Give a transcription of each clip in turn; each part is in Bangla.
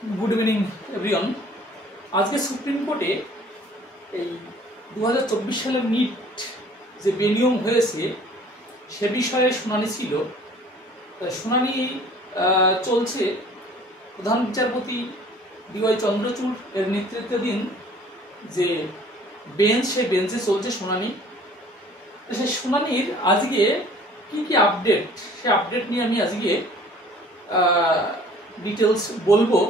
Good evening everyone. आज के सुप्रीम कोर्टे 2024 साल नीट जो बेनियम से विषय शुनानी छिलो। शुनानी चलছে प्रधान विचारपति DY चंद्रचूड़ एर नेतृत्वाधीन जे बेंच से बेंचे चलছে शुनानी। से शुनानीर आज के की अपडेट से अपडेट निये आमी आज के डिटेल्स बोलबो।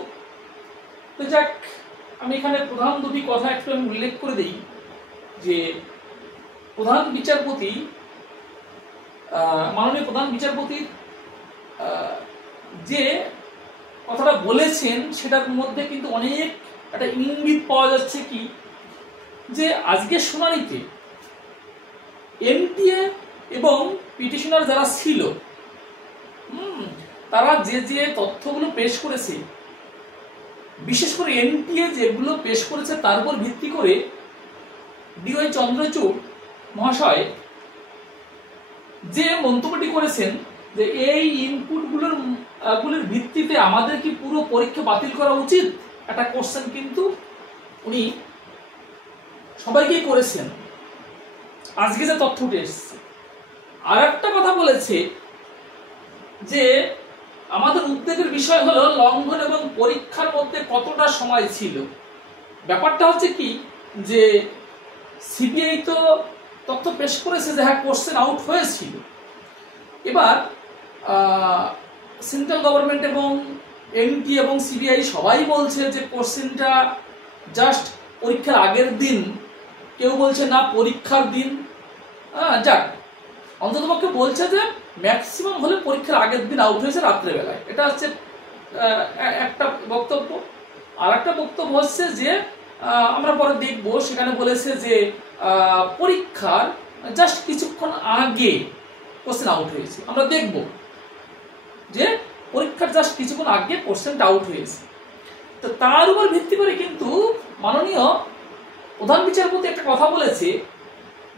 तो जाक आमी एखाने प्रधान दुटी कथा एकटु उल्लेख करे देई जे प्रधान विचारपति माननीय प्रधान विचारपति जे कथाटा बोलेছেন সেটার মধ্যে কিন্তু অনেক একটা ইঙ্গিত পাওয়া যাচ্ছে কি যে আজকে শুনানিতে এনটিএ এবং পিটিশনার যারা ছিল তারা যে তথ্যগুলো পেশ করেছে, বিশেষ করে এনটিএ যেগুলো পেশ করেছে তার উপর ভিত্তি করে DY চন্দ্রচূড় মহাশয় যে মন্তব্যটি করেছেন যে এই ইনপুটগুলোর ভিত্তিতে আমাদের কি পুরো পরীক্ষা বাতিল করা উচিত, একটা কোশ্চেন কিন্তু উনি সবাইকেই করেছেন। আজকে যে তথ্য উঠে এসেছে আর একটা কথা বলেছে যে আমাদের উদ্বেগের বিষয় হলো লঙ্ঘন এবং পরীক্ষার মধ্যে কতটা সময় ছিল। ব্যাপারটা হচ্ছে কি যে সিবিআই তো তথ্য পেশ করেছে যে হ্যাঁ কোশ্চেন আউট হয়েছিল। এবার সেন্ট্রাল গভর্নমেন্ট এবং এনটি এবং সিবিআই সবাই বলছে যে কোশ্চেনটা জাস্ট পরীক্ষার আগের দিন, কেউ বলছে না পরীক্ষার দিন। যাক অন্ততপক্ষে বলছে যে ম্যাক্সিমাম হলে পরীক্ষার আগের দিন আউট হয়েছে রাত্রেবেলায়। এটা হচ্ছে একটা বক্তব্য। আর একটা বক্তব্য হচ্ছে যে আমরা পরে দেখব, সেখানে বলেছে যে পরীক্ষার জাস্ট কিছুক্ষণ আগে কোশ্চেন আউট হয়েছে। আমরা দেখব যে পরীক্ষার জাস্ট কিছুক্ষণ আগে কোশ্চেনটা আউট হয়েছে। তো তার উপর ভিত্তি করে কিন্তু মাননীয় প্রধান বিচারপতি একটা কথা বলেছে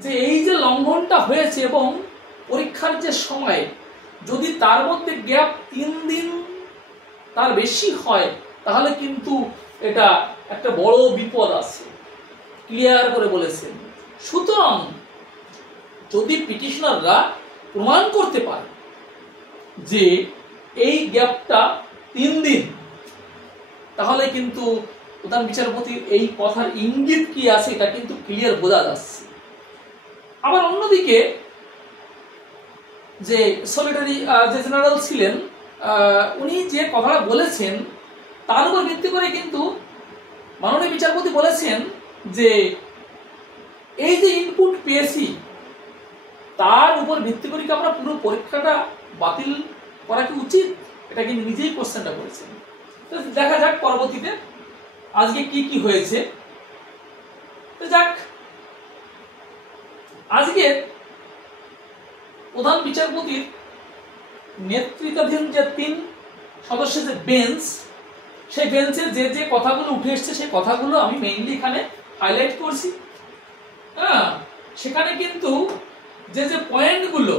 যে এই যে লঙ্ঘনটা হয়েছে এবং পরীক্ষার যে সময় যদি তার মধ্যে গ্যাপ 3 দিন তার বেশি হয় তাহলে কিন্তু এটা একটা বড় বিপদ আছে, ক্লিয়ার করে বলেছেন। সুতরাং যদি পিটিশনাররা প্রমাণ করতে পারে যে এই গ্যাপটা 3 দিন তাহলে কিন্তু প্রধান বিচারপতির এই কথার ইঙ্গিত কি আছে এটা কিন্তু ক্লিয়ার বোঝা যাচ্ছে। আবার অন্যদিকে যে সলিটারি যে জেনারেল ছিলেন উনি যে কথাটা বলেছেন তার উপর ভিত্তি করে কিন্তু মাননীয় বিচারপতি বলেছেন যে এই যে ইনপুট পেয়েছি তার উপর ভিত্তি করে কি আমরা পুরো পরীক্ষাটা বাতিল করা কি উচিত, এটা কিন্তু নিজেই কোশ্চেনটা করেছেন। তো দেখা যাক পরবর্তীতে আজকে কি কি হয়েছে। তো যাক আজকে প্রধান বিচারপতির নেতৃত্বাধীন যে 3 সদস্যের যে বেঞ্চ, সেই বেঞ্চে যে কথাগুলো উঠে এসছে সেই কথাগুলো আমি মেইনলি এখানে হাইলাইট করছি। সেখানে কিন্তু যে পয়েন্টগুলো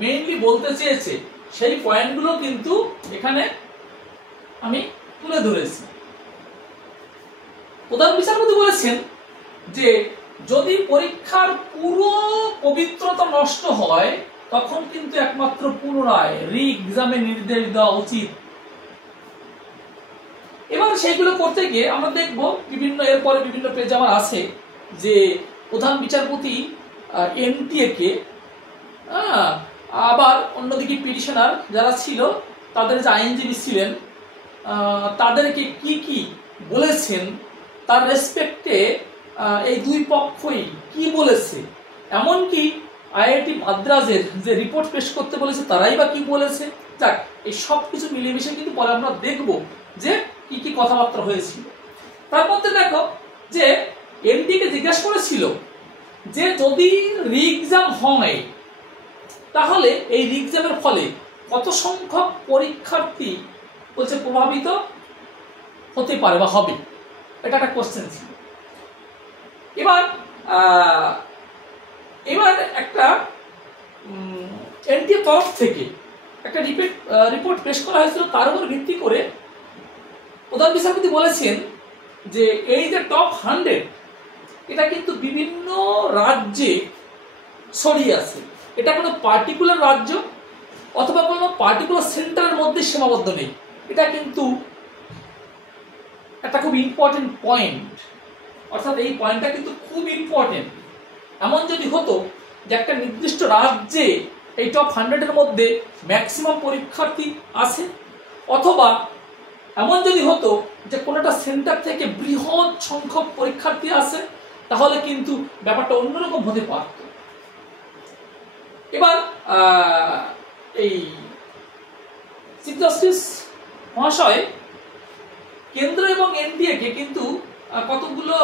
মেইনলি বলতে চেয়েছে সেই পয়েন্টগুলো কিন্তু এখানে আমি তুলে ধরেছি। প্রধান বিচারপতি বলেছেন যে যদি পরীক্ষার পুরো পবিত্রতা নষ্ট হয় তখন কিন্তু একমাত্র পুনরায় রি এক্সামে নির্দেশ দেওয়া উচিত। এবার সেইগুলো করতে গিয়ে আমরা দেখব বিভিন্ন এরপরে বিভিন্ন পেজ আমার আছে যে প্রধান বিচারপতি এনটিএ কে আবার অন্যদিকে পিটিশনার যারা ছিল তাদের যে আইনজীবী ছিলেন তাদেরকে কি বলেছেন তার রেসপেক্টে এই দুই পক্ষই কি বলেছে, এমনকি আইআইটি মাদ্রাজের যে রিপোর্ট পেশ করতে বলেছে তারাই বা কি বলেছে। যাক এই সব কিছু মিলেমিশে কিন্তু পরে আমরা দেখব যে কি কথাবার্তা হয়েছিল। তার মধ্যে দেখো যে এনটিকে জিজ্ঞেস করেছিল যে যদি রি এক্সাম হয় তাহলে এই রি এক্সামের ফলে কত সংখ্যক পরীক্ষার্থী বলছে প্রভাবিত হতে পারে বা হবে, এটা একটা কোশ্চেন ছিল। এবার একটা এনটিএ তরফ থেকে একটা রিপোর্ট পেশ করা হয়েছিল, তার উপর ভিত্তি করে প্রধান বিচারপতি বলেছেন যে এই যে টপ 100 এটা কিন্তু বিভিন্ন রাজ্যে ছড়িয়ে আছে, এটা কোনো পার্টিকুলার রাজ্য অথবা কোনো পার্টিকুলার সেন্টারের মধ্যে সীমাবদ্ধ নেই। এটা কিন্তু একটা খুব ইম্পর্টেন্ট পয়েন্ট, অর্থাৎ এই পয়েন্টটা কিন্তু খুব ইম্পর্টেন্ট। এমন যদি হতো যে একটা নির্দিষ্ট রাজ্যে এই টপ 100-এর মধ্যে ম্যাক্সিমাম পরীক্ষার্থী আছে, অথবা এমন যদি হতো যে কোনোটা সেন্টার থেকে বৃহৎ সংখ্যক পরীক্ষার্থী আছে, তাহলে কিন্তু ব্যাপারটা অন্যরকম হতে পারত। এবার এই চিফ জাস্টিস মহাশয় কেন্দ্র এবং এনটিএ কে কিন্তু কতগুলো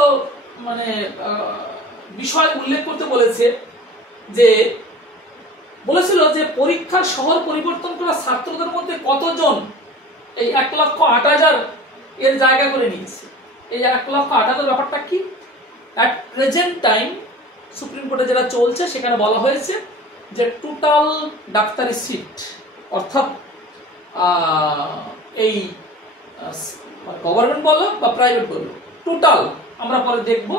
মানে বিষয় উল্লেখ করতে বলেছে, যে বলেছিল যে পরীক্ষার শহর পরিবর্তন করা ছাত্রদের মধ্যে কতজন এই 1,08,000 এর জায়গা করে নিয়েছে। এই 1,08,000 ব্যাপারটা কি? অ্যাট প্রেজেন্ট টাইম সুপ্রিম কোর্টে যেটা চলছে সেখানে বলা হয়েছে যে টোটাল ডাক্তারি সিট, অর্থাৎ এই গভর্নমেন্ট বলো বা প্রাইভেট বলো, টোটাল আমরা পরে দেখব,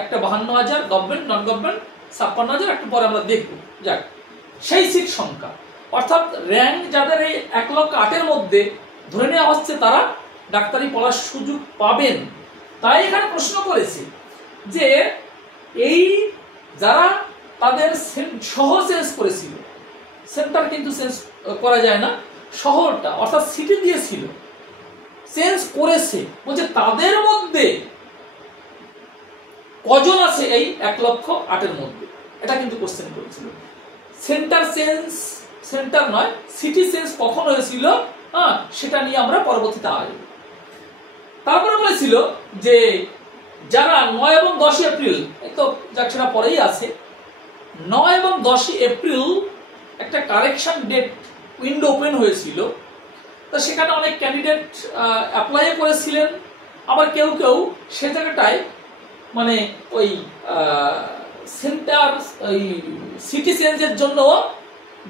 একটা 52,000 গভর্নমেন্ট, নন গভর্নমেন্ট 56,000, একটু পরে আমরা দেখব। যাক, সেই সিট সংখ্যা অর্থাৎ র্যাঙ্ক যাদের এই 1,08,000-এর মধ্যে ধরে নেওয়া হচ্ছে তারা ডাক্তারি পড়ার সুযোগ পাবেন। তাই এখানে প্রশ্ন করেছে যে এই যারা তাদের শহর চেঞ্জ করেছিল, সেন্টার কিন্তু চেঞ্জ করা যায় না, শহরটা অর্থাৎ সিটি দিয়েছিল, চেঞ্জ করেছে, বলছে তাদের মধ্যে কজন আছে এই 1,08,000-এর মধ্যে, এটা কিন্তু কোশ্চেন করেছিল। সেন্টার চেঞ্জ, সেন্টার নয় সিটি চেঞ্জ কখন হয়েছিল সেটা নিয়ে আমরা পরবর্তীতে আসব। তারপরে বলেছিল যে যারা 9 এবং 10 এপ্রিল, এই তো যাক সেটা পরেই আছে, 9 এবং 10 এপ্রিল একটা কারেকশন ডেট উইন্ডো ওপেন হয়েছিল, তো সেখানে অনেক ক্যান্ডিডেট অ্যাপ্লাই করেছিলেন, আবার কেউ কেউ সে জায়গাটায় মানে ওই সেন্টার ওই সিটি চেঞ্জের জন্য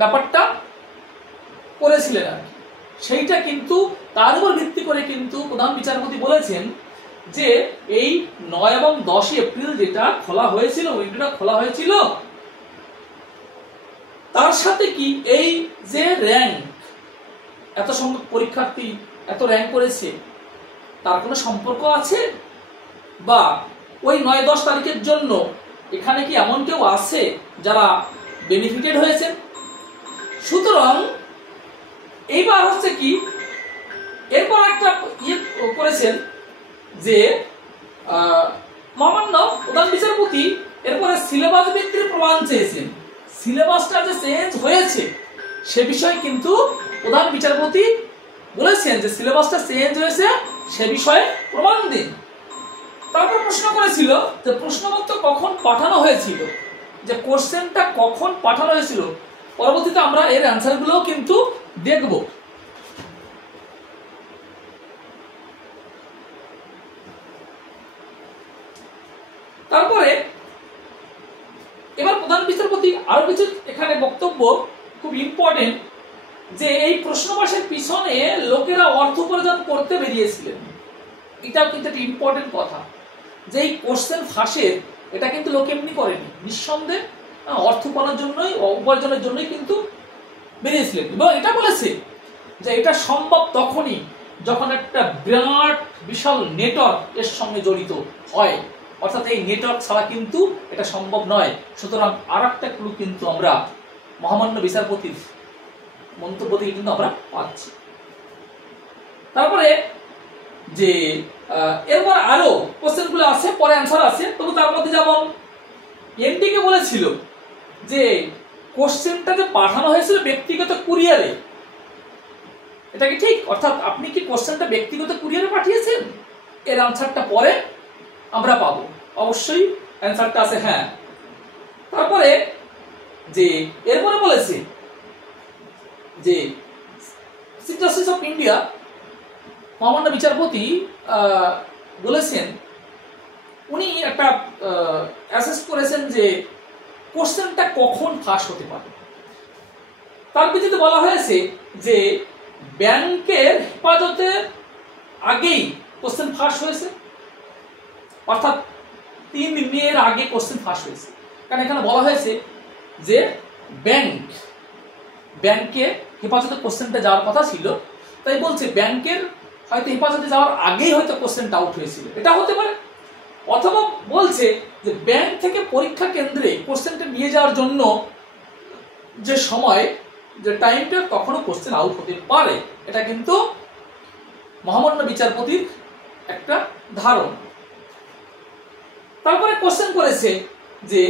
ব্যাপারটা করেছিলেন আর কি। সেইটা কিন্তু তার উপর ভিত্তি করে কিন্তু প্রধান বিচারপতি বলেছেন যে এই 9 এবং 10 এপ্রিল যেটা খোলা হয়েছিল, উইন্ডোটা খোলা হয়েছিল, তার সাথে কি এই যে র্যাঙ্ক, এত সংখ্যক পরীক্ষার্থী এত র্যাঙ্ক করেছে, তার কোনো সম্পর্ক আছে? বা ওই 9-10 তারিখের জন্য এখানে কি এমন কেউ আছে যারা বেনিফিটেড হয়েছেন? সুতরাং এইবার হচ্ছে কি, এরপর একটা ইয়ে করেছেন যে মহামান্য প্রধান বিচারপতি এরপরে সিলেবাস ভিত্তিক প্রমাণ চেয়েছেন। সিলেবাসটা যে চেঞ্জ হয়েছে সে বিষয়ে কিন্তু প্রধান বিচারপতি বলেছেন যে সিলেবাসটা চেঞ্জ হয়েছে সে বিষয়ে প্রমাণ দিন। তারপর প্রশ্ন করেছিল যে প্রশ্নপত্র কখন পাঠানো হয়েছিল, যে কোশ্চেনটা কখন পাঠানো হয়েছিল। পরবর্তীতে আমরা এর অ্যান্সারগুলোও কিন্তু দেখব। তারপরে এবার প্রধান বিচারপতি আরো কিছু এখানে বক্তব্য খুব ইম্পর্টেন্ট, যে এই প্রশ্নবাসের পিছনে লোকেরা অর্থ উপার্জন করতে বেরিয়েছিলেন। এটাও কিন্তু একটা ইম্পর্টেন্ট কথা, যে এই কোশ্চেন ফাঁসের এটা কিন্তু লোকে এমনি করেনি, নিঃসন্দেহে অর্থ উপার্জনের জন্যই কিন্তু বেরিয়েছিলেন। এবং এটা বলেছে যে এটা সম্ভব তখনই যখন একটা বিরাট বিশাল নেটওয়ার্ক এর সঙ্গে জড়িত হয়, অর্থাৎ এই নেটওয়ার্ক ছাড়া কিন্তু এটা সম্ভব নয়। সুতরাং আর একটা ক্লু কিন্তু আমরা মহামান্য বিচারপতির মন্তব্য থেকে কিন্তু আমরা পাচ্ছি। তারপরে যে এরপর আরো কোশ্চেনগুলো আছে, পরে অ্যান্সার আছে, তবে তার মধ্যে যেমন এনটিকে বলেছিল যে কোশ্চেনটা যে পাঠানো হয়েছিল ব্যক্তিগত কুরিয়ারে, এটা কি ঠিক? অর্থাৎ আপনি কি কোশ্চেনটা ব্যক্তিগত কুরিয়ারে পাঠিয়েছেন? এর অ্যান্সারটা পরে আমরা পাবো, অবশ্যই অ্যান্সারটা আছে হ্যাঁ। তারপরে যে এরপরে বলেছে যে চিফ জাস্টিস অফ ইন্ডিয়া মহামান্য বিচারপতি বলেছেন, উনি একটা অ্যাসেস করেছেন যে কোশ্চেনটা কখন ফাঁস হতে পারে। তার ভিত্তিতে বলা হয়েছে যে ব্যাংকের হেফাজতে আগেই কোশ্চেন ফাঁস হয়েছে, অর্থাৎ 3 মের আগে কোশ্চেন ফাঁস হয়েছে। কারণ এখানে বলা হয়েছে যে ব্যাংকে হেফাজতে কোশ্চেনটা যাওয়ার কথা ছিল, তাই বলছে ব্যাংকের হয়তো হেফাজতে যাওয়ার আগেই হয়তো কোশ্চেনটা আউট হয়েছিল, এটা হতে পারে। অথবা বলছে যে ব্যাংক থেকে পরীক্ষা কেন্দ্রে কোশ্চেনটা নিয়ে যাওয়ার জন্য যে সময়, যে টাইমটা, তখনও কোশ্চেন আউট হতে পারে। এটা কিন্তু মহামান্য বিচারপতির একটা ধারণা। তারপরে কোশ্চেন করেছে যে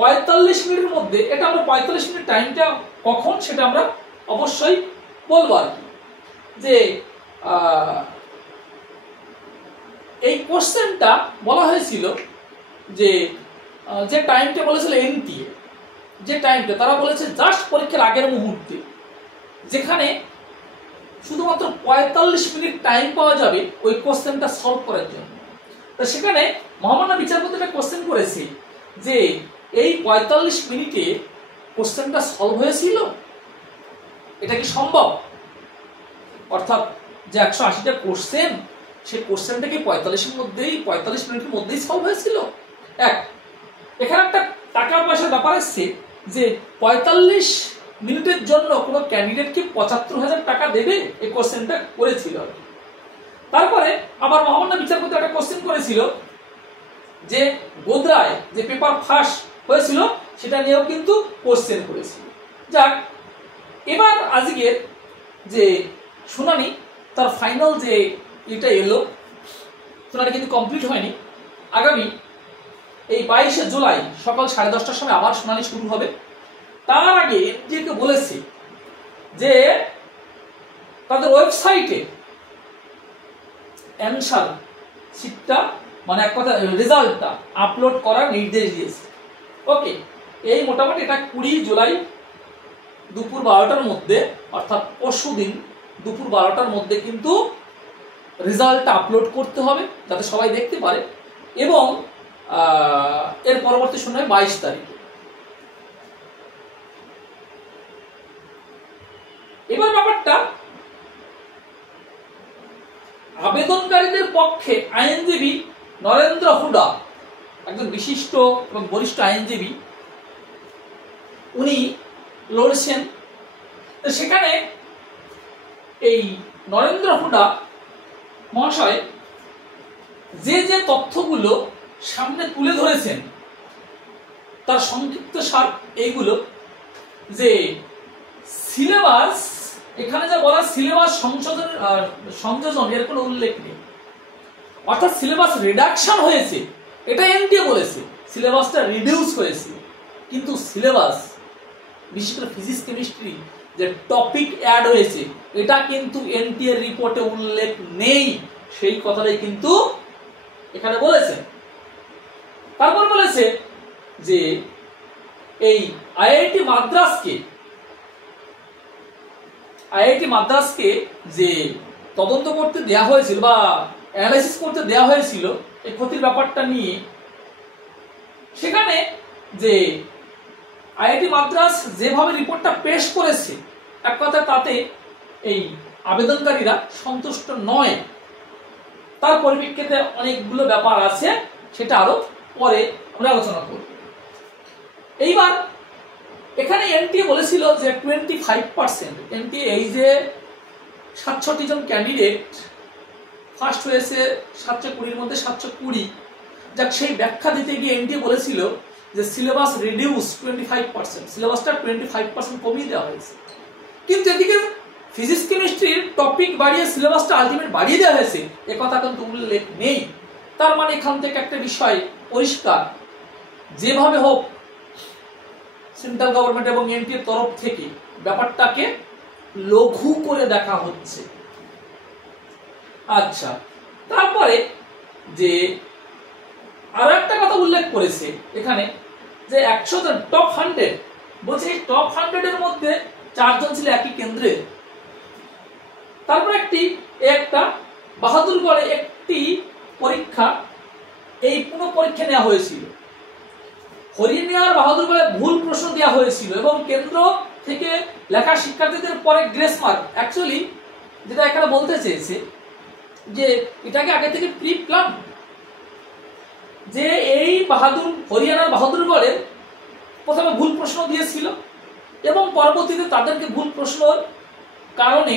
45 মিনিটের মধ্যে, এটা আমরা 45 মিনিট টাইমটা কখন সেটা আমরা অবশ্যই বলবো আর কি, যে এই কোশ্চেনটা বলা হয়েছিল যে টাইমটা বলেছিল এনটিএ, যে টাইমটা তারা বলেছে জাস্ট পরীক্ষার আগের মুহূর্তে, যেখানে শুধুমাত্র 45 মিনিট টাইম পাওয়া যাবে ওই কোশ্চেনটা সলভ করার জন্য। তো সেখানে মহামান্য বিচারপতি একটা কোশ্চেন করেছে যে এই 45 মিনিটে কোশ্চেনটা সলভ হয়েছিল, এটা কি সম্ভব? অর্থাৎ যে 180টা কোশ্চেন, সেই কোশ্চেনটা কি 45 মিনিটের মধ্যেই সলভ হয়েছিল? এখানে একটা টাকা পয়সার ব্যাপার এসছে যে 45 মিনিটের জন্য কোনো ক্যান্ডিডেট কি 75,000 টাকা দেবে? এই কোশ্চেনটা করেছিল। তারপরে আবার মহামান্য বিচারপতি একটা কোশ্চেন করেছিল যে গোদ্রায় যে পেপার ফাঁস হয়েছিল সেটা নিয়েও কিন্তু কোশ্চেন করেছিল। যাক, এবার আজকের যে শুনানি, তার ফাইনাল যে এটা এলো, শুনানি কিন্তু কমপ্লিট হয়নি। আগামী এই 22শে জুলাই সকাল 10:30টার সময় আবার শুনানি শুরু হবে। তার আগে এনটিএকে বলেছে যে তাদের ওয়েবসাইটে অ্যানসার শিটটা, মানে এক কথা রেজাল্টটা আপলোড করার নির্দেশ দিয়েছে। ওকে, এই মোটামুটি এটা 20 জুলাই দুপুর 12টার মধ্যে, অর্থাৎ পরশু দিন দুপুর 12টার মধ্যে কিন্তু রেজাল্টটা আপলোড করতে হবে যাতে সবাই দেখতে পারে, এবং এর পরবর্তী শুনানি 22 তারিখে। এবার ব্যাপারটা, আবেদনকারীদের পক্ষে আইনজীবী নরেন্দ্র হুডা, একজন বিশিষ্ট এবং বরিষ্ঠ আইনজীবী, উনি লড়ছেন। সেখানে এই নরেন্দ্র হুডা মহাশয় যে তথ্যগুলো সামনে তুলে ধরেছেন তার সংক্ষিপ্ত সার এইগুলো, যে সিলেবাস, এখানে যা বলা সিলেবাস সংযোজন এর কোনো উল্লেখ নেই, অর্থাৎ সিলেবাস রিডাকশন হয়েছে, এটা এনটিএ বলেছে, সিলেবাসটা রিডিউস হয়েছে, কিন্তু সিলেবাস বিশেষ করে ফিজিক্স কেমিস্ট্রি যে টপিক অ্যাড হয়েছে এটা কিন্তু এনটিএ রিপোর্টে উল্লেখ নেই, সেই কথাটাই কিন্তু এখানে বলেছে। তারপর বলেছে যে এই আইআইটি মাদ্রাসকে যে তদন্ত করতে দেয়া হয়েছিল বা অ্যানালাইসিস করতে দেয়া হয়েছিল এই ক্ষতির ব্যাপারটা নিয়ে, সেখানে যে আইআইটি মাদ্রাস যেভাবে রিপোর্টটা পেশ করেছে, এক কথা তাতে এই আবেদনকারীরা সন্তুষ্ট নয়। তার পরিপ্রেক্ষিতে অনেকগুলো ব্যাপার আছে, সেটা আরো পরে আমরা আলোচনা করব। এইবার এখানে এনটিএ বলেছিল যে 25%, এনটিএ এই যে 67 জন ক্যান্ডিডেট ফার্স্ট হয়েছে 720-র মধ্যে 720, যাক সেই ব্যাখ্যা দিতে গিয়ে এনটিএ বলেছিল যে সিলেবাস রিডিউস 25%, সিলেবাসটা 25% কমিয়ে দেওয়া হয়েছে, কিন্তু এদিকে ফিজিক্স কেমিস্ট্রির টপিক বাড়িয়ে সিলেবাসটা আলটিমেট বাড়িয়ে দেওয়া হয়েছে, এ কথা কিন্তু উল্লেখ নেই। তার মানে এখান থেকে একটা বিষয় পরিষ্কার, যেভাবে হোক সেন্ট্রাল গভর্নমেন্ট এবং এনটিএর তরফ থেকে ব্যাপারটাকে লঘু করে দেখা হচ্ছে। আচ্ছা, তারপরে যে আরো একটা কথা উল্লেখ করেছে এখানে, যে 100 জন টপ 100, বলছে এই টপ 100 এর মধ্যে 4 জন ছিল একই কেন্দ্রে। তারপর একটা বাহাদুরগড়ে একটি পরীক্ষা, এই পুনঃ পরীক্ষা নেওয়া হয়েছিল, হরিয়ানার বাহাদুরগড়ে ভুল প্রশ্ন দেওয়া হয়েছিল এবং কেন্দ্র থেকে লেখা শিক্ষার্থীদের পরে গ্রেস মার্ক। অ্যাকচুয়ালি যেটা এখানে বলতে চেয়েছে যে এটাকে আগে থেকে প্রি প্ল্যান, যে এই বাহাদুর হরিয়ানার বাহাদুরগড়ের প্রথমে ভুল প্রশ্ন দিয়েছিল এবং পরবর্তীতে তাদেরকে ভুল প্রশ্নর কারণে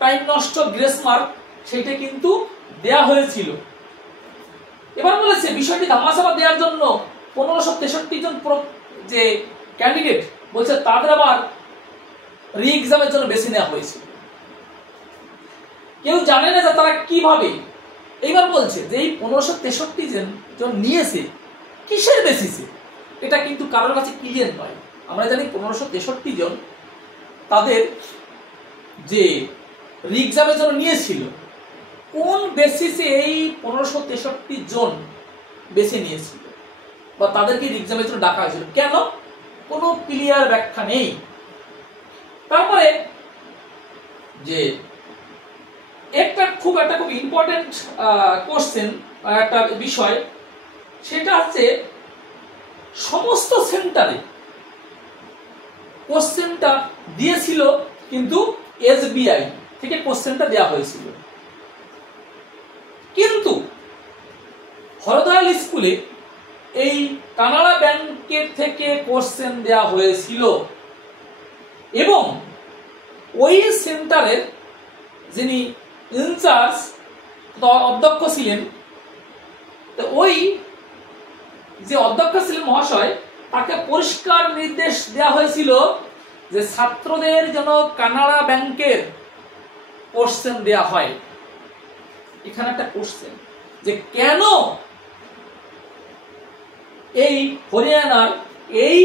টাইম নষ্ট, গ্রেস মার্ক সেইটা কিন্তু দেয়া হয়েছিল। এবার বলেছে বিষয়টি ধামাচাপা দেওয়ার জন্য 1563 জন যে ক্যান্ডিডেট বলছে তাদের আবার রি এক্সামের জন্য বেছে নেওয়া হয়েছিল। কেউ জানে না যে তারা কিভাবে। এইবার বলছে যে এই 1563 জন নিয়েছে কিসের বেসিসে, এটা কিন্তু কারোর কাছে ক্লিয়ার নয়। আমরা জানি 1563 জন তাদের যে রি এক্সামের জন্য নিয়েছিল, কোন বেসিসে এই 1563 জন বেছে নিয়েছিল বা তাদেরকে রি এক্সামের জন্য ডাকা হয়েছিল, কেন, কোনো ক্লিয়ার ব্যাখ্যা নেই। তারপরে যে একটা খুব ইম্পর্টেন্ট কোশ্চেন, একটা বিষয়, সেটা হচ্ছে সমস্ত সেন্টারে কোশ্চেনটা দিয়েছিল কিন্তু এসবিআই থেকে কোশ্চেনটা দেওয়া হয়েছিল, কিন্তু হরদয়াল স্কুলে এই কানাড়া ব্যাংকের থেকে কোশ্চেন দেওয়া হয়েছিল এবং ওই সেন্টারের যিনি ইনচার্জ অধ্যক্ষ ছিলেন, ওই যে অধ্যক্ষ ছিলেন মহাশয়, তাকে পরিষ্কার নির্দেশ দেওয়া হয়েছিল যে ছাত্রদের যেন কানাড়া ব্যাংকের কোশ্চেন দেওয়া হয়। এখানে একটা কোশ্চেন যে কেন এই হরিয়ানার এই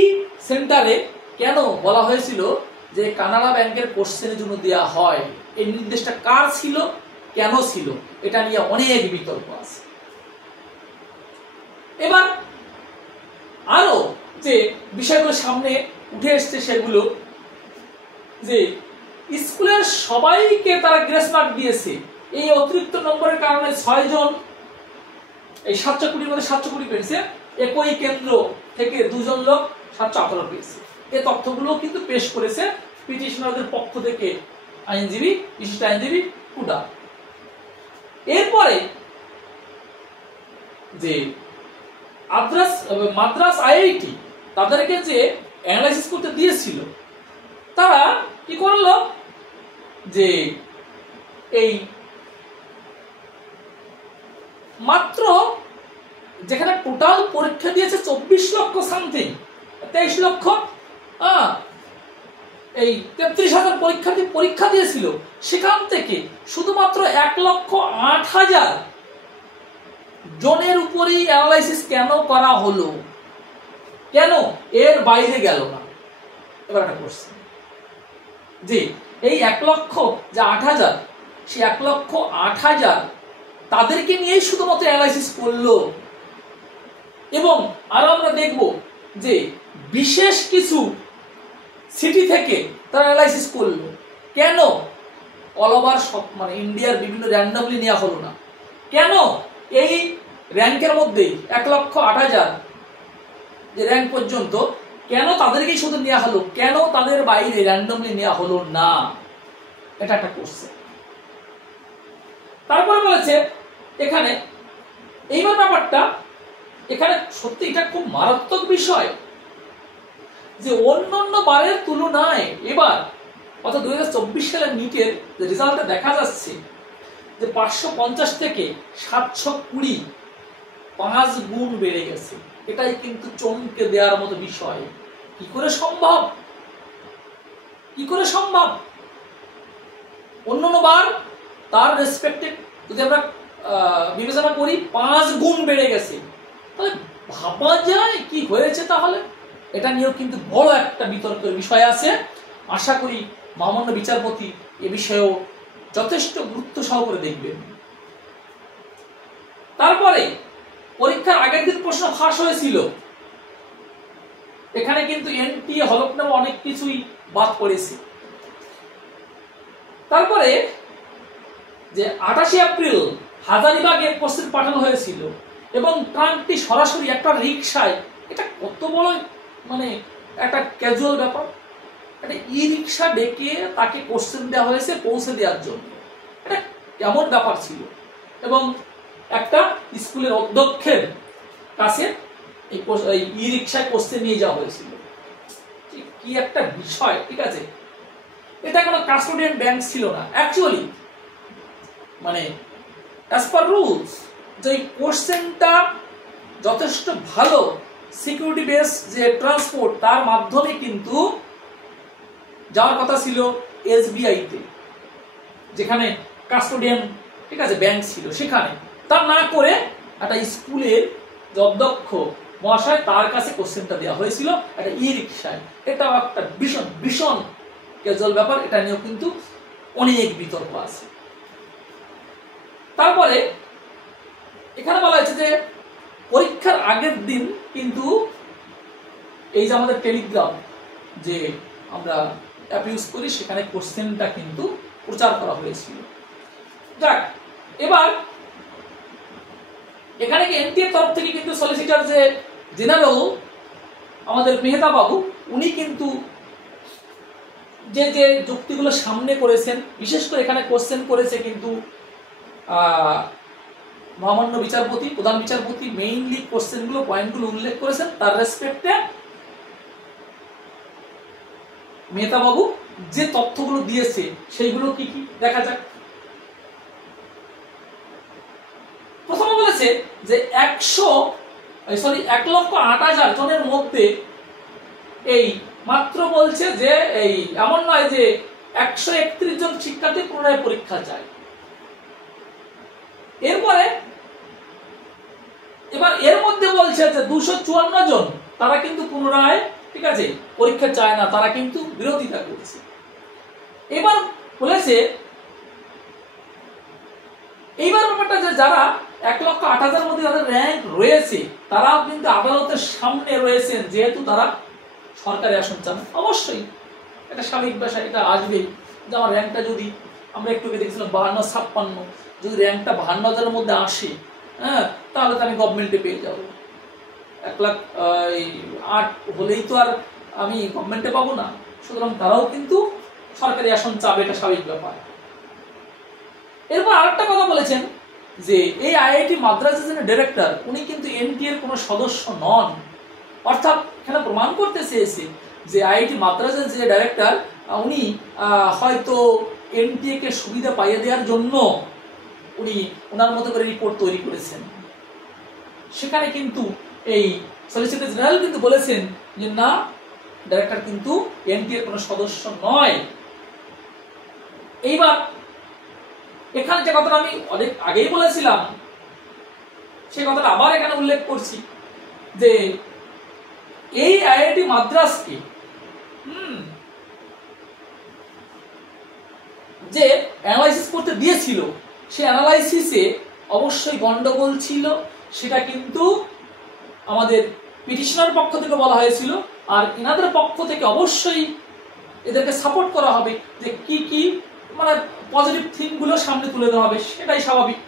সেন্টারে কেন বলা হয়েছিল যে কানাড়া ব্যাংকের কোশ্চেনের জন্য দেওয়া হয়, এই নির্দেশটা কার ছিল, কেন ছিল, এটা নিয়ে অনেক বিতর্ক আছে। এবার আরো যে বিষয়গুলো সামনে উঠে এসছে সেগুলো যে স্কুলের সবাইকে তারা গ্রেস মার্ক দিয়েছে, এই অতিরিক্ত নম্বরের কারণে 6 জন এই 720 মধ্যে 720 পেয়েছে, একই কেন্দ্র থেকে 2 জন লোক 718 পেয়েছে। এই তথ্যগুলো কিন্তু পেশ করেছে পিটিশনারদের পক্ষ থেকে আইনজীবী, বিশিষ্ট আইনজীবী কুডা। এরপরে যে মাদ্রাস আইআইটি তাদেরকে যে অ্যানালাইসিস করতে দিয়েছিল, তারা কি করলো যে এই মাত্র যেখানে টোটাল পরীক্ষা দিয়েছে 24 লক্ষ সামথিং, 23 লক্ষ এই 33,000 পরীক্ষার্থী পরীক্ষা দিয়েছিল, সেখান থেকে শুধুমাত্র 1,08,000 জনের উপরেই অ্যানালাইসিস কেন করা হলো, কেন এর বাইরে গেল না। এবার একটা কোশ্চেন যে এই 1,08,000, সেই 1,08,000 তাদেরকে নিয়েই শুধুমাত্র অ্যানালাইসিস করলো এবং আরো আমরা দেখব যে বিশেষ কিছু সিটি থেকে তারা অ্যানালাইসিস করলো, কেন অল ওভার সব মানে ইন্ডিয়ার বিভিন্ন র্যান্ডমলি নেওয়া হলো না, কেন এই র্যাঙ্কের মধ্যে 1,08,000 যে র্যাঙ্ক পর্যন্ত কেন তাদেরকেই শুধু নেওয়া হলো, কেন তাদের বাইরে র্যান্ডমলি নেওয়া হলো না, এটা একটা কোশ্চেন। তারপরে বলেছে এখানে এইবার ব্যাপারটা এখানে সত্যি এটা খুব মারাত্মক বিষয় যে অন্যান্য বারের তুলনায় এবার অর্থাৎ 2024 সালের নিটের যে রেজাল্টটা দেখা যাচ্ছে যে 550 থেকে 720 5 গুণ বেড়ে গেছে। এটাই কিন্তু চমকে দেওয়ার মতো বিষয়। কি করে সম্ভব, কি করে সম্ভব? অন্যান্য বার তার রেসপেক্টে যদি আমরা বিবেচনা করি 5 গুণ বেড়ে গেছে, তাহলে ভাবা যায় কি হয়েছে। তাহলে এটা নিয়েও কিন্তু বড় একটা বিতর্কের বিষয় আছে। আশা করি মহামান্য বিচারপতি এ বিষয়েও যথেষ্ট গুরুত্ব সহকারে দেখবেন। তারপরে পরীক্ষার আগের দিন প্রশ্ন ফাঁস হয়েছিল, এখানে কিন্তু এনটিএ হলফনামা অনেক কিছুই বাদ পড়েছে। তারপরে যে 28 এপ্রিল হাজারিবাগে কোশ্চেন পাঠানো হয়েছিল এবং ট্রাঙ্কটি সরাসরি একটা রিক্সায়, এটা কত বড় মানে একটা ক্যাজুয়াল ব্যাপার, একটা ই রিক্সা ডেকে তাকে কোশ্চেন দেওয়া হয়েছে পৌঁছে দেওয়ার জন্য। এটা এমন ব্যাপার ছিল। এবং একটা স্কুলের অধ্যক্ষের কাছে এই ই রিক্সায় কোশ্চেন নিয়ে যাওয়া হয়েছিল। কি একটা বিষয়, ঠিক আছে। এটা কোনো কাস্টোডিয়ান ব্যাংক ছিল না অ্যাকচুয়ালি, মানে অ্যাজ পার রুলস যে কোশ্চেনটা যথেষ্ট ভালো সিকিউরিটি বেস যে ট্রান্সপোর্ট, তার মাধ্যমে কিন্তু যাওয়ার কথা ছিল এসবিআইতে, যেখানে কাস্টোডিয়ান, ঠিক আছে, ব্যাংক ছিল সেখানে। তা না করে একটা স্কুলের যে অধ্যক্ষ মহাশয় তার কাছে কোশ্চেনটা দেওয়া হয়েছিল একটা ই রিক্সায়। এটাও একটা ভীষণ ভীষণ ক্যাজুয়াল ব্যাপার, এটা নিয়েও কিন্তু অনেক বিতর্ক আছে। তারপরে এখানে বলা হয়েছে যে পরীক্ষার আগের দিন কিন্তু এই যে আমাদের টেলিগ্রাম যে আমরা অ্যাপ ইউজ করি, সেখানে কোশ্চেনটা কিন্তু প্রচার করা হয়েছিল। যাক, এবার এখানে এনটিএর তরফ থেকে কিন্তু সলিসিটর যে জেনারেল আমাদের মেহতা বাবু, উনি কিন্তু যে যে যুক্তিগুলো সামনে করেছেন, বিশেষ করে এখানে কোশ্চেন করেছে কিন্তু মহামান্য বিচারপতি, প্রধান বিচারপতি মেইনলি কোশ্চেনগুলো পয়েন্টগুলো উল্লেখ করেছেন। তার রেসপেক্টে মেহতা বাবু যে তথ্যগুলো দিয়েছে সেইগুলো কি কি দেখা যাক। প্রথমে বলেছে যে 1,08,000 জনের মধ্যে এই মাত্র বলছে যে এই এমন নয় যে 131 জন শিক্ষার্থী পুনরায় পরীক্ষা যায়। এরপরে এবার এর মধ্যে বলছে যে 254 জন তারা কিন্তু পুনরায়, ঠিক আছে, পরীক্ষা চায় না, তারা কিন্তু বিরোধিতা করছে। এবার বলেছে এইবার ব্যাপারটা যে যারা 1,08,000 মধ্যে যাদের র্যাঙ্ক রয়েছে তারাও কিন্তু আদালতের সামনে রয়েছেন, যেহেতু তারা সরকারি আসন চান। অবশ্যই এটা স্বাভাবিক বিষয়, এটা আসবেই যে আমার র্যাঙ্কটা যদি আমরা একটু দেখছিলাম 52-56, যদি র্যাঙ্কটা 52,000-এর মধ্যে আসে, হ্যাঁ, তাহলে তো আমি গভর্নমেন্টে পেয়ে যাবো। 1,08,000 হলেই তো আর আমি গভর্নমেন্টে পাবো না, সুতরাং তারাও কিন্তু সরকারি আসন চাবে, এটা স্বাভাবিক ব্যাপার। এরপর আরেকটা কথা বলেছেন যে এই আইআইটি মাদ্রাসের যিনি ডিরেক্টর, উনি কিন্তু এনটিএর কোনো সদস্য নন। অর্থাৎ এখানে প্রমাণ করতে চেয়েছে যে আইআইটি মাদ্রাসের যে ডাইরেক্টর, উনি হয়তো এনটিএ কে সুবিধা পাইয়ে দেওয়ার জন্য উনি ওনার মতো করে রিপোর্ট তৈরি করেছেন। সেখানে কিন্তু এই সলিসিটর জেনারেল কিন্তু বলেছেন যে না, ডাইরেক্টর কিন্তু এনটিএর কোনো সদস্য নয়। এইবার এখানে যে কথাটা আমি অনেক আগেই বলেছিলাম, সেই কথাটা আবার এখানে উল্লেখ করছি যে এই আইআইটি মাদ্রাসকে যে অ্যানালাইসিস করতে দিয়েছিল, সেই অ্যানালাইসিসে অবশ্যই গন্ডগোল ছিল। সেটা কিন্তু আমাদের পিটিশনার পক্ষ থেকে বলা হয়েছিল, আর এনাদের পক্ষ থেকে অবশ্যই এদেরকে সাপোর্ট করা হবে যে কি কি মানে পজিটিভ থিমগুলো সামনে তুলে ধরা হবে, সেটাই স্বাভাবিক।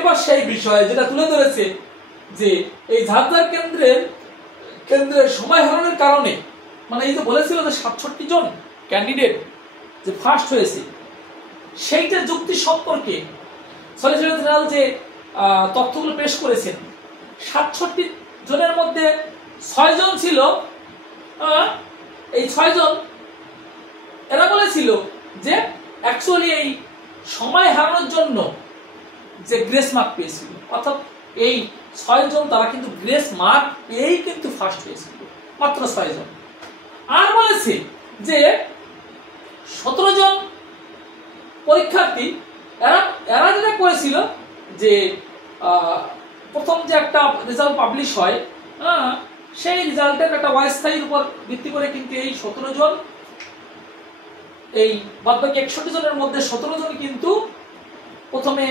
এবার সেই বিষয়ে যেটা তুলে ধরেছে যে এই ঝাড়ঝাড় কেন্দ্রের সময় হারানোর কারণে, মানে এই যে বলেছিল যে 67 জন ক্যান্ডিডেট যে ফার্স্ট হয়েছে, সেইটা যুক্তি সম্পর্কে সলিসিটর জেনারেল যে তথ্যগুলো পেশ করেছেন, 67 জনের মধ্যে 6 জন ছিল, এই 6 জন এরা বলেছিল যে অ্যাকচুয়ালি এই সময় হারানোর জন্য যে গ্রেস মার্ক পেয়েছিল, অর্থাৎ এই 6 জন তারা কিন্তু গ্রেস মার্ক পেয়েই কিন্তু ফার্স্ট হয়েছিল, মাত্র 6 জন। আর বলেছে যে 17 জন পরীক্ষার্থী এরা যেটা করেছিল যে প্রথম যে একটা রেজাল্ট পাবলিশ হয়, সেই রেজাল্টের একটা অস্থায়ীর উপর ভিত্তি করে কিন্তু এই 17 জন, এই বাদবাকি 61 জনের মধ্যে 17 জন কিন্তু প্রথমে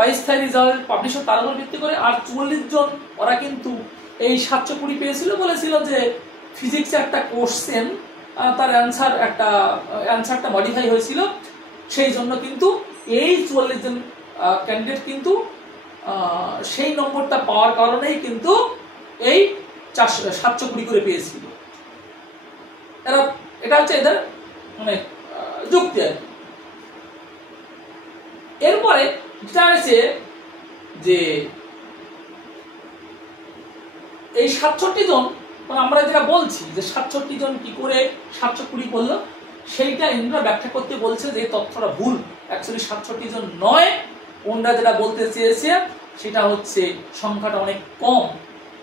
অস্থায়ী রেজাল্ট পাবলিশ হয় তার উপর ভিত্তি করে, আর 44 জন ওরা কিন্তু এই 720 পেয়েছিল। বলেছিল যে ফিজিক্সে একটা কোশ্চেন, তার অ্যান্সারটা মডিফাই হয়েছিল, সেই জন্য কিন্তু এই 44 জন ক্যান্ডিডেট কিন্তু সেই নম্বরটা পাওয়ার কারণেই কিন্তু এই 720 করে পেয়েছিল। এটা হচ্ছে এদের মানে যুক্তি আর কি। এরপরে যেটা হয়েছে যে এই 67 জন, মানে আমরা যেটা বলছি যে 67 জন কি করে 720 করলো, সেইটা ইন্দ্রা ব্যাখ্যা করতে বলছে যে তথ্যটা ভুল, অ্যাকচুয়ালি 67 জন নয়। ওনরা যেটা বলতে চেয়েছে সেটা হচ্ছে সংখ্যাটা অনেক কম,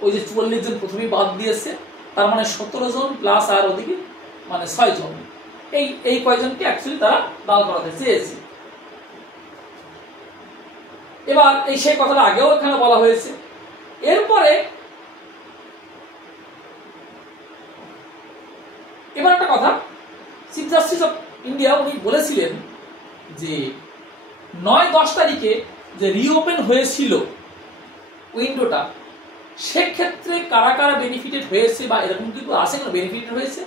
ওই যে 44 জন প্রথমেই বাদ দিয়েছে, তার মানে 17 জন প্লাস আর ওদিকে মানে 6 জন, এই কয়জনকে অ্যাকচুয়ালি তারা দাল করাতে চেয়েছে। এবার এই সেই কথাটা আগেও এখানে বলা হয়েছে। এরপরে এবার একটা কথা, চিফ জাস্টিস অফ ইন্ডিয়া উনি বলেছিলেন যে 9-10 তারিখে যে রিওপেন হয়েছিল উইন্ডোটা, সেক্ষেত্রে কারা কারা বেনিফিটেড হয়েছে বা এরকম কিন্তু আছে কোনো বেনিফিটেড হয়েছে,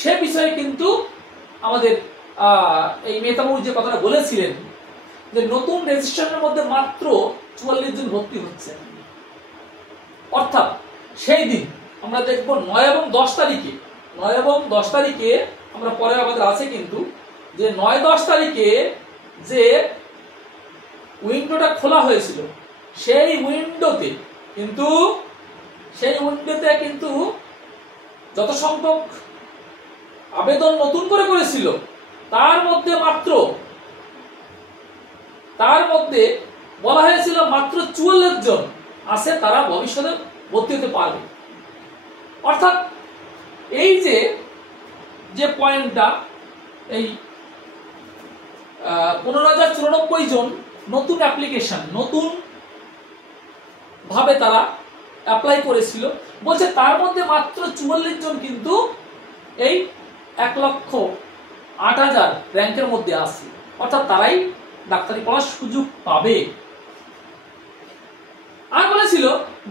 সে বিষয়ে কিন্তু আমাদের এই মেহতাবু যে কথাটা বলেছিলেন যে নতুন রেজিস্ট্রেশনের মধ্যে মাত্র 44 জন ভর্তি হচ্ছে। অর্থাৎ সেই দিন আমরা দেখব 9 এবং 10 তারিখে, 9 এবং 10 তারিখে আমরা পরে আমাদের আছে কিন্তু যে 9-10 তারিখে যে উইন্ডোটা খোলা হয়েছিল, সেই উইন্ডোতে কিন্তু যত সংখ্যক আবেদন নতুন করে করেছিল তার মধ্যে বলা হয়েছিল মাত্র 44 জন আছে তারা ভবিষ্যতে ভর্তি হতে পারবে। অর্থাৎ এই যে পয়েন্টটা, এই 15,094 জন নতুন অ্যাপ্লিকেশন, নতুন ভাবে তারা অ্যাপ্লাই করেছিল, বলছে তার মধ্যে মাত্র 44 জন কিন্তু এই 1,08,000 র্যাঙ্কের মধ্যে আছে, অর্থাৎ তারাই ডাক্তারি পড়ার সুযোগ পাবে। আর বলেছিল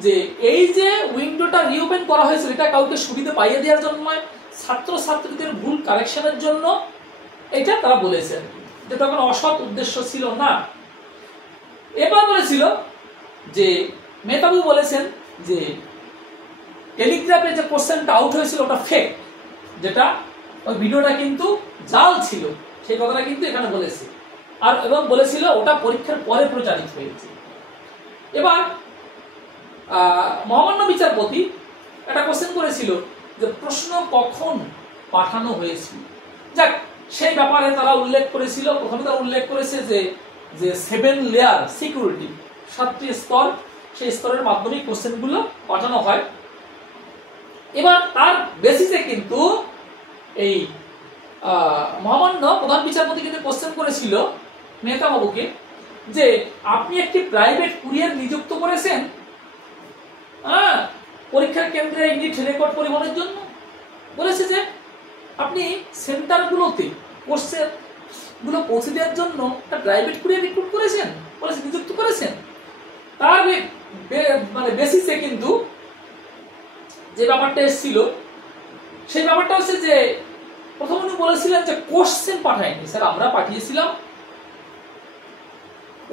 যে এই যে উইন্ডোটা রিওপেন করা হয়েছিল এটা কাউকে সুবিধা পাইয়ে দেওয়ার জন্য নয়, ছাত্রছাত্রীদের ভুল কারেকশনের জন্য এটা তারা বলেছেন, যেটা কোনো অসৎ উদ্দেশ্য ছিল না। এবার বলেছিল যে মেহতাবু বলেছেন যে টেলিগ্রাফে যে কোশ্চেনটা আউট হয়েছিল ওটা ফেক, যেটা ওই ভিডিওটা কিন্তু জাল ছিল, সেই কথাটা কিন্তু এখানে বলেছে। আর এবং বলেছিল ওটা পরীক্ষার পরে প্রচারিত হয়েছে। এবার মহামান্য বিচারপতি একটা কোশ্চেন করেছিল যে প্রশ্ন কখন পাঠানো হয়েছিল। যাক, সেই ব্যাপারে তারা উল্লেখ করেছিল, প্রথমে তারা উল্লেখ করেছে যে 7 লেয়ার সিকিউরিটি, 7টি স্তর, সেই স্তরের মাধ্যমে কোশ্চেনগুলো পাঠানো হয়। এবার তার বেসিসে কিন্তু এই মহামান্য প্রধান বিচারপতি কিন্তু কোশ্চেন করেছিল মেহতাবাবুকে যে আপনি একটি প্রাইভেট কুরিয়ার নিযুক্ত করেছেন পরীক্ষার কেন্দ্রে ইউনিট রেকর্ড পরিবহনের জন্য। বলেছে যে আপনি সেন্টারগুলোতে কোর্সের গুলো পৌঁছে দেওয়ার জন্য একটা প্রাইভেট কুরিয়ার রিক্রুট করেছেন, বলেছে নিযুক্ত করেছেন। তার মানে বেসিসে কিন্তু যে ব্যাপারটা এসেছিল সেই ব্যাপারটা হচ্ছে যে প্রথম উনি বলেছিলেন যে কোশ্চেন পাঠায়নি স্যার, আমরা পাঠিয়েছিলাম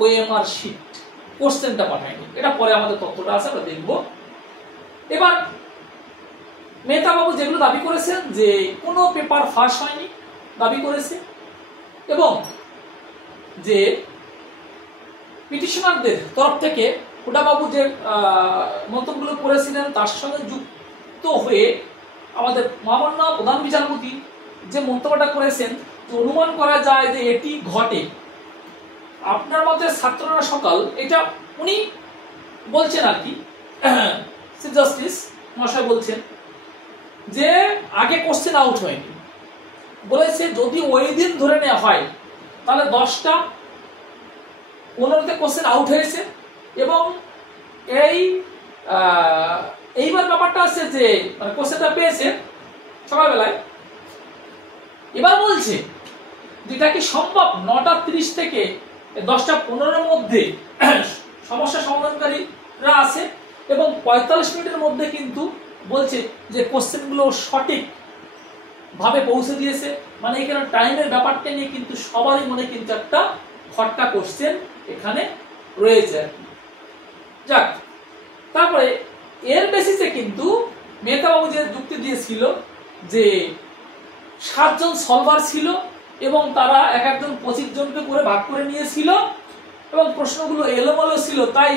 ওএমআর শিট, কোশ্চেনটা পাঠায়নি। এটা পরে আমাদের তথ্যটা আছে, আমরা দেখব। এবার মেহতাবাবু যেগুলো দাবি করেছেন যে কোনো পেপার ফাঁস হয়নি দাবি করেছে, এবং যে পিটিশনারদের তরফ থেকে হুডাবাবু যে মন্তব্যগুলো করেছিলেন তার সঙ্গে যুক্ত হয়ে আমাদের মহামান্য প্রধান বিচারপতি যে মন্তব্যটা করেছেন, অনুমান করা যায় যে এটি ঘটে আপনার মতে ছাত্ররা সকাল, এটা উনি বলছেন আর কি, চিফ জাস্টিস মহাশয় বলছেন যে আগে কোশ্চেন আউট হয়নি, বলেছে যদি ওই দিন ধরে নেওয়া হয় তাহলে 10টা 15তে কোশ্চেন আউট হয়েছে। এবং এইবার ব্যাপারটা আছে যে কোশ্চেনটা পেয়েছে সকালবেলায়। এবার বলছে যেটা কি সম্ভব 9টা 30 থেকে 10টা 15-এর মধ্যে সমস্যা সমাধানকারীরা আছে, এবং 45 মিনিটের মধ্যে কিন্তু বলছে যে কোশ্চেনগুলো সঠিক ভাবে পৌঁছে দিয়েছে। মানে এখানে টাইমের ব্যাপারটা নিয়ে কিন্তু সবারই মনে কিন্তু একটা খটকা কোশ্চেন এখানে রয়েছে। যাক, তারপরে এর বেসিসে কিন্তু মেহতাবাবু যে যুক্তি দিয়েছিল যে 7 জন সলভার ছিল এবং তারা এক একজন 25 জনকে করে ভাগ করে নিয়েছিল এবং প্রশ্নগুলো এলোমেলো ছিল, তাই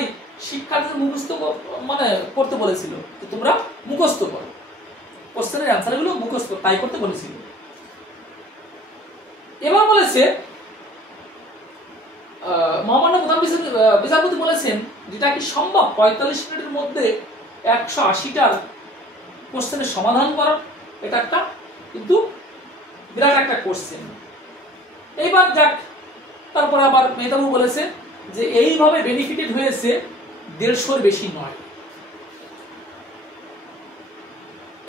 শিক্ষার্থীদের মুখস্থ মানে করতে বলেছিল যে তোমরা মুখস্থ করো, কোশ্চেনের অ্যান্সারগুলো মুখস্থ তাই করতে বলেছিল। এবার বলেছে মহামান্য প্রধান বিচারপতি বলেছেন যেটা কি সম্ভব 45 মিনিটের মধ্যে 180টার কোশ্চেনের সমাধান করা, এটা একটা কিন্তু বিরাট একটা কোশ্চেন। এইবার যাক, তারপরে আবার মেহতাবু বলেছে যে এইভাবে বেনিফিটেড হয়েছে 150-র বেশি নয়।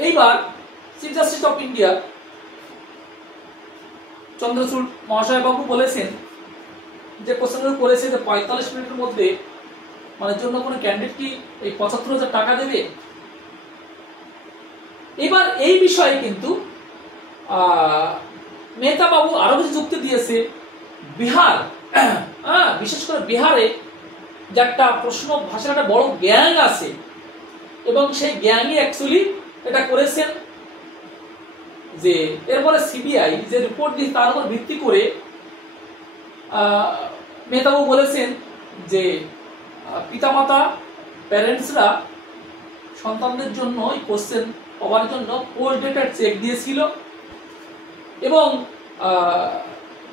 এইবার chief justice of India Chandrachud মহাশয় বাবু বলেছেন যে কোশ্চেনগুলো করেছে যে 45 মিনিটের মধ্যে মানে জন্য কোনো ক্যান্ডিডেট কি এই 75,000 টাকা দেবে। এবার এই বিষয়ে কিন্তু মেহতা বাবু আরো কিছু যুক্তি দিয়েছে। বিহার, বিশেষ করে বিহারে যে একটা প্রশ্ন ভাষার একটা বড় গ্যাং আছে এবং সেই গ্যাংই অ্যাকচুয়ালি এটা করেছেন, যে এরপরে সিবিআই যে রিপোর্ট দিয়ে তার উপর ভিত্তি করে মেহতাবু বলেছেন যে পিতামাতা প্যারেন্টসরা সন্তানদের জন্য এই কোশ্চেন পাওয়ার জন্য পোস্ট ডেটেড চেক দিয়েছিল এবং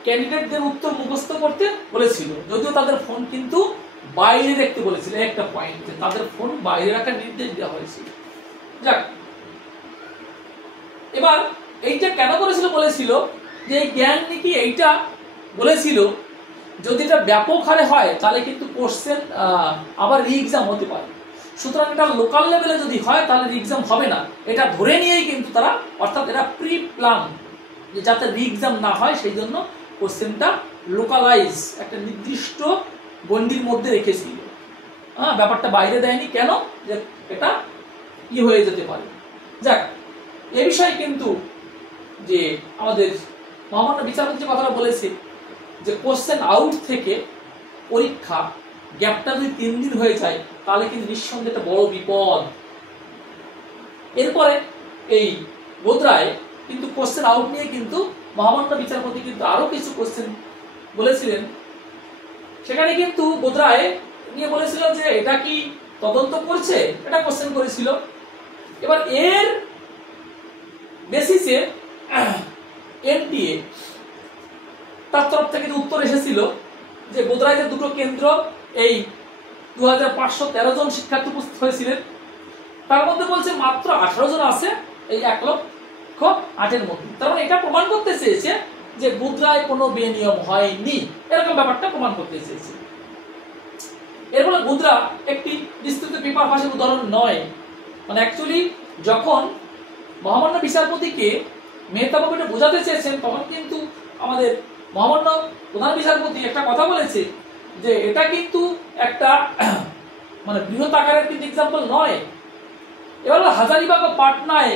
ক্যান্ডিডেটদের উত্তর মুখস্থ করতে বলেছিল, যদিও তাদের ফোন কিন্তু বাইরে রাখতে বলেছিল। একটা পয়েন্ট, তাদের ফোন বাইরে রাখার নির্দেশ দেওয়া হয়েছিল। যাক, এবার এইটা কেন করেছিল বলেছিল যে এই জ্ঞান নাকি এইটা বলেছিল যদি এটা ব্যাপক হারে হয় তাহলে কিন্তু কোশ্চেন আবার রি এক্সাম হতে পারে, সুতরাং এটা লোকাল লেভেলে যদি হয় তাহলে রি এক্সাম হবে না, এটা ধরে নিয়েই কিন্তু তারা, অর্থাৎ এরা প্রি প্ল্যান যাতে রি এক্সাম না হয় সেই জন্য কোশ্চেনটা লোকালাইজ একটা নির্দিষ্ট গণ্ডির মধ্যে রেখেছিল। ব্যাপারটা বাইরে দেয়নি, কেন যে এটা হয়ে যেতে পারে। যাক, এ বিষয়ে কিন্তু যে আমাদের মহামান্য বিচারপতি যে কথাটা বলেছে যে কোশ্চেন আউট থেকে পরীক্ষা গ্যাপটা যদি 3 দিন হয়ে যায় তাহলে কিন্তু নিঃসন্দেহে একটা বড় বিপদ। এরপরে এই গোদ্রায় কিন্তু কোশ্চেন আউট নিয়ে কিন্তু মহামান্য বিচারপতি কিন্তু আরো কিছু কোশ্চেন বলেছিলেন। সেখানে কিন্তু গোদ্রায় নিয়ে বলেছিল যে এটা কি তদন্ত করছে, এটা কোশ্চেন করেছিল। এবার এর বেসিসে এনটিএ তার তরফ থেকে যে উত্তর এসেছিল যে গোদ্রায় যে দুটো কেন্দ্র এই 2513 জন শিক্ষার্থী উপস্থিত হয়েছিলেন, তার মধ্যে বলছে মাত্র 18 জন আছে এই 1,08,000 মধ্যে। তার মানে এটা প্রমাণ করতে চেয়েছে যে গোদ্রায় কোনো বেনিয়ম হয়নি, এরকম ব্যাপারটা প্রমাণ করতে চেয়েছে। এর ফলে গোদ্রা একটি বিস্তৃত পেপার ফাঁসের উদাহরণ নয়। মানে অ্যাকচুয়ালি যখন মহামান্য বিচারপতিকে মেহতা বাবু এটা বোঝাতে চেয়েছেন তখন কিন্তু আমাদের মহামান্য প্রধান বিচারপতি একটা কথা বলেছে যে এটা কিন্তু একটা মানে বৃহৎ আকারের কিন্তু এক্সাম্পল নয়। এবার হাজারিবাগ ও পাটনায়,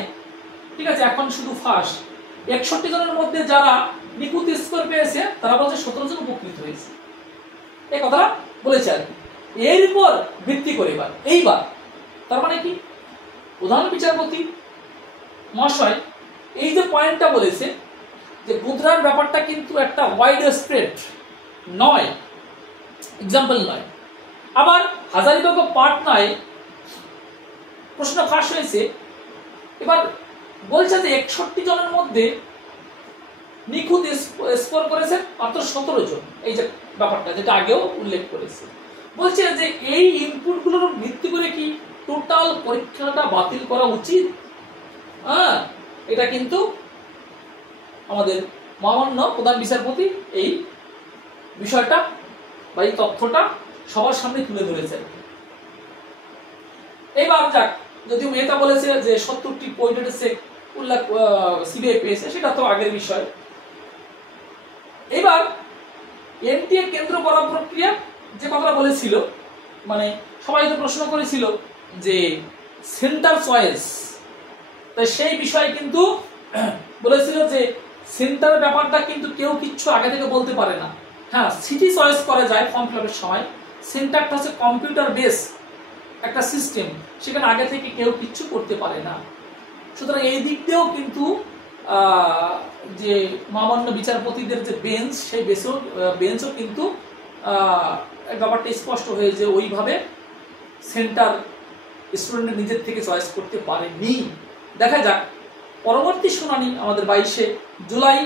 ঠিক আছে, এখন শুধু ফাঁস 61 জনের মধ্যে যারা নিখুঁত স্কোর পেয়েছে তারা বলছে 17 জন উপকৃত হয়েছে, এই কথাটা বলেছে আর কি। এর উপর ভিত্তি করে এইবার তার মানে কি প্রধান বিচারপতি মহাশয় এই যে পয়েন্টটা বলেছে যে গোদ্রার ব্যাপারটা কিন্তু একটা ওয়াইড স্প্রেড নয়, এক্সাম্পল নয়। আবার হাজারিবাগ ও পাটনায় প্রশ্ন ফাঁস হয়েছে, এবার বলছে যে 61 জনের মধ্যে নিখুঁত স্কোর করেছেন মাত্র 17 জন। এই যে ব্যাপারটা যেটা আগেও উল্লেখ করেছে, বলছে যে এই ইনপুটগুলোর ভিত্তি করে কি টোটাল পরীক্ষাটা বাতিল করা উচিত। এটা কিন্তু আমাদের মহামান্য প্রধান বিচারপতি এই বিষয়টা বা এই তথ্যটা সবার সামনে তুলে ধরেছেন। এইবার যাক, যদিও মেহতা বলেছে যে 70টি পয়েন্টের উল্লেখ সিবিআই পেয়েছে, সেটা তো আগের বিষয়। এবার এনটিএ কেন্দ্র করা প্রক্রিয়া যে কথাটা বলেছিল, মানে সবাই তো প্রশ্ন করেছিল যে সেন্টার চয়েস, তাই সেই বিষয়ে কিন্তু বলেছিল যে সেন্টারের ব্যাপারটা কিন্তু কেউ কিচ্ছু আগে থেকে বলতে পারে না। হ্যাঁ, সিটি চয়েস করা যায় ফর্ম ফিল-আপের সময়, সেন্টারটা হচ্ছে কম্পিউটার বেস একটা সিস্টেম, সেখানে আগে থেকে কেউ কিচ্ছু করতে পারে না। সুতরাং এই দিক দিয়েও কিন্তু যে মহামান্য বিচারপতিদের যে বেঞ্চ, সেই বেঞ্চও কিন্তু ব্যাপারটা স্পষ্ট হয়ে যে ওইভাবে সেন্টার স্টুডেন্ট নিজের থেকে চয়েস করতে পারেনি। দেখা যাক পরবর্তী শুনানি আমাদের 22শে জুলাই,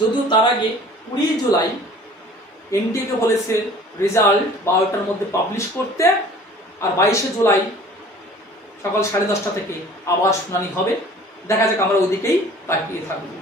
যদিও তার আগে 20 জুলাই এনটিএকে বলেছে রেজাল্ট 12টার মধ্যে পাবলিশ করতে, আর 22শে জুলাই সকাল 10:30 থেকে আবার শুনানি হবে। দেখা যাক, আমরা ওইদিকেই তাকিয়ে থাকবো।